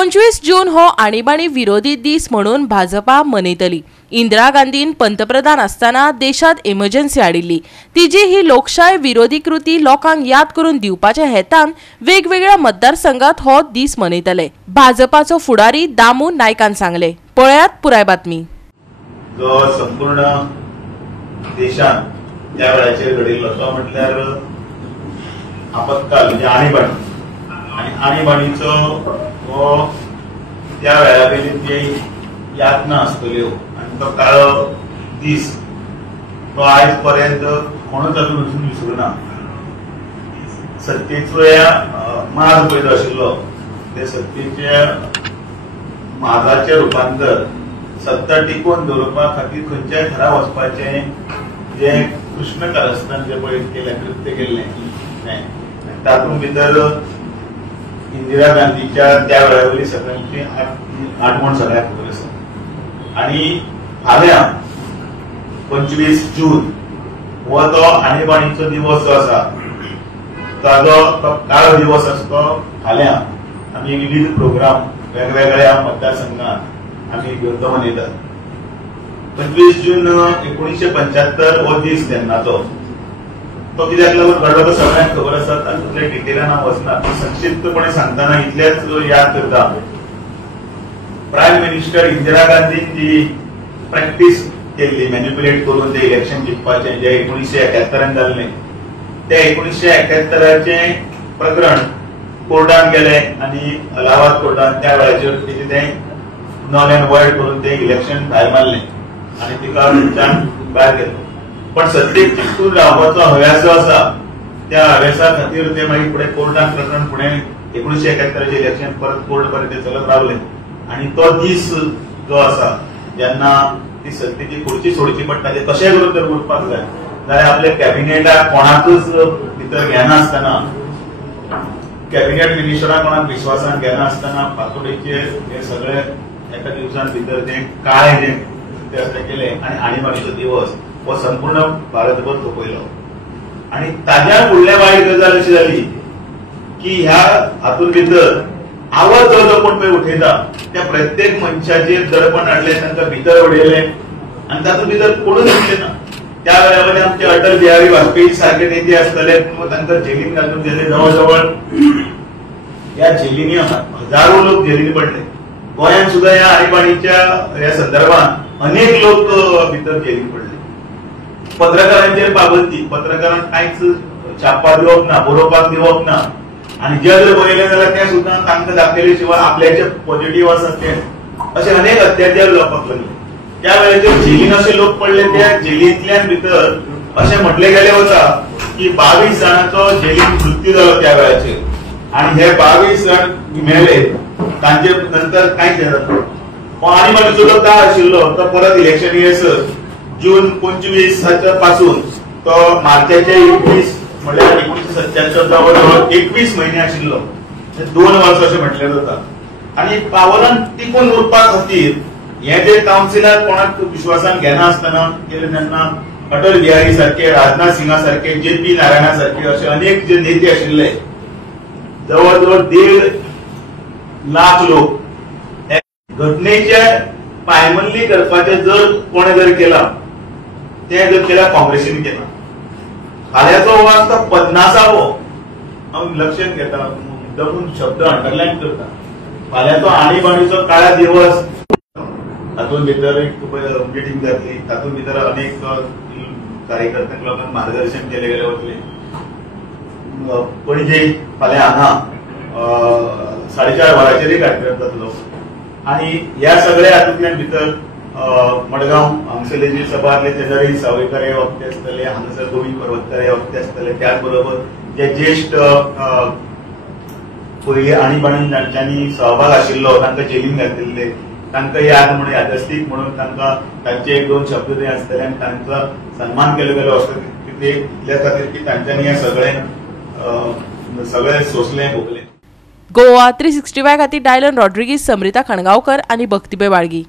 25 जून हो आणीबाणी विरोधी दीस म्हणून भाजपा मनयतली। इंदिरा गांधीन पंतप्रधान असताना देशात इमर्जन्सी हाडिल्ली। तिजी ही लोकशाय विरोधी कृती लोकांक याद करून दिवपाच्या हेतान वेगवेगळ्या मतदारसंघात हो दीस मनयतले। भाजपाचो फुडारी दामू नायकान सांगले। पळयात पुराय बातमी। जो संपूर्ण देशात त्या वेळाचेर घडिल्लो तो म्हटल्यार आपत्काल म्हणजे आणीबाणी आणि आणीबाणीचो हो त्या वेळावेली जे यातना आसतल्यो आणि तो काळो दीस तो आयज पर्यंत कोणूच अजून विसरूना। सत्तेचो माज पयलो आशिल्लो ते सत्तेच्या माजाचें रुपांतर सत्ता टिकून दवरपा खातीर खंयच्याय थरार वचपाचें जे कृष्ण कारस्थान जे पळय केलें कृत्य केल्लें तातूंत भितर इंदिरा गांधीच्या त्या वेळावयली सगळ्यांची आठवण सगळ्यांक खबर आसा। आणि फाल्यां 25 जून हो तो आणीबाणीचो दिवस जो आसा तो काळो दिवस आसा तो फाल्यां आमी विविध प्रोग्राम वेगवेगळ्या मतदारसंघात आमी घेवन तो मनयतात। 25 जून 1975 हो दीस तेन्नाचो तो कित्याक लागून घडलो तो सगळ्यांक खबर आसा। तातूंतले डिटेलान हांव वचना, संक्षिप्तपणे सांगतना इतलेंच याद करता। प्रायम मिनिस्टर इंदिरा गांधीन जी प्रॅक्टीस केल्ली मॅन्युप्युलेट करून ते इलेक्शन जिखपाचें जे 1971 जाल्लें ते 1971 प्रकरण कोर्टान गेलें आणि अलाहाबाद कोर्टान त्या वेळाचेर तें नल एंड वॉइड करून ते इलेक्शन भायर मारलें आणि तिका थंयच्यान भायर गेलो। पण सत्तेक चिकटून रावपाचो हव्यास जो आसा त्या हव्यासा खातीर ते मागीर फुडें कोर्टान प्रकरण फुडें 1971 इलेक्शन परत कोर्ट पर्यंत चलत रावलें आणि तो दीस जो आसा जेन्ना ती सत्तेची खुर्ची सोडची पडटा ते कशेंय करून जर उरपाक जाय जाल्यार आपल्या कॅबिनेटाक कोणाकूच भितर घेनासतना कॅबिनेट मिनिस्टरांक कोणाक विश्वासान घेनासतना फातोडेचेर हे सगळे एका दिवसान भितर ते काळे जे केलें आणि आणीबाणीचो दिवस हो संपूर्ण भारतभर सोंपयलो। आणि ताज्या फुडल्या वायट गजाल अशी जाली की ह्या हातूंत भितर आवाज जो कोण पळय उठयता त्या प्रत्येक मनशाचेर दडपण हाडलें, तांकां भितर उडयलें आनी तातूंत भितर कोणूच उरलें ना। त्या वेळामध्ये आमचे अटल बिहारी वाजपेयी सारखे नेते आसतले पूण तांकां जेलीन घालून गेले। जवळ जवळ ह्या जेलींनी हजारो लोक जेलीन पडले। गोंयांत सुद्धा ह्या आणीबाणीच्या ह्या संदर्भात अनेक लोक भितर जेलीन पडले। पत्रकारांचेर पाबंदी, पत्रकारांक कांयच छापपाक दिवप ना, बरोवपाक दिवप ना आणि जे जर बरयलें जाल्यार ते सुद्धा तांकां दाखयले शिवाय आपल्याचे पॉझिटिव्ह आसा ते असे अनेक अत्याचार जावपाक लागले। त्या वेळाचेर जेलीन असे लोक पडले त्या जेलींतल्यान भितर अशें म्हटलें गेलें वता की 22 जाणांचो जेलीन मृत्यू जालो त्या वेळाचेर आणि हे 22 जाण मेले। तांचे नंतर कांयच जाता हो आणीबाणीचो जो काळ आशिल्लो तो परत इलेक्शन येयसर जून 25 पासून तो मार्चाचे 21 म्हळ्यार 1977 जवळ जवळ 21 महिने आशिल्लो, 2 वर्स अशें म्हटलें जाता। आणि पावलान टिकून उरपा खातीर हे जे कावन्सिलार कोणाक विश्वासान घेनासतना केलें तेन्ना अटल बिहारी सारखे, राजनाथ सिंगा सारखे, JP नारायणा सारखे असे अनेक जे नेते आशिल्ले जवळ जवळ 1.5 लाख लोक घटनेच्या पायमल्ली करपाचें जर कोणें जर केला ते जर केला काँग्रेसीन केला। फाल्यांचो हो आसता 50वो हांव लक्षांत घेता, मुद्दामून शब्द अंडरलायन करता। फाल्यांचो आणीबाणीचो काळा दिवस तातूंत भितर एक मिटींग जातली, तातूंत भितर अनेक कार्यकर्त्यांक लागून मार्गदर्शन केले गेले वतले। पणजे फाल्यां हांगा 4:30 वरांचेर कार्यक्रम जातलो आणि ह्या सगळ्या हातूंतल्यान भितर मडगांव हांगसरले जे सभातले तेजारी सावयकर हे वक्ते आसतले, हांगासर गोविंद पर्वतकार हे वक्ते आसतले, त्याच बरोबर जे ज्येष्ठ पयली आणीबाणीन जांच्यांनी सहभाग आशिल्लो तांकां जेलीन घातिल्ले तांकां याद म्हणून यादस्तीक म्हणून तांकां तांचे 1-2 शब्द जे आसतले आनी तांचो सन्मान केलो गेलो असतो इतल्या खातीर की तांच्यांनी हे सगळे सोंसलें भोगलें। गोवा 365 खातीर डायलन रॉड्रिगीज, समृता खणगांवकर आनी भक्तीबे बाळगी।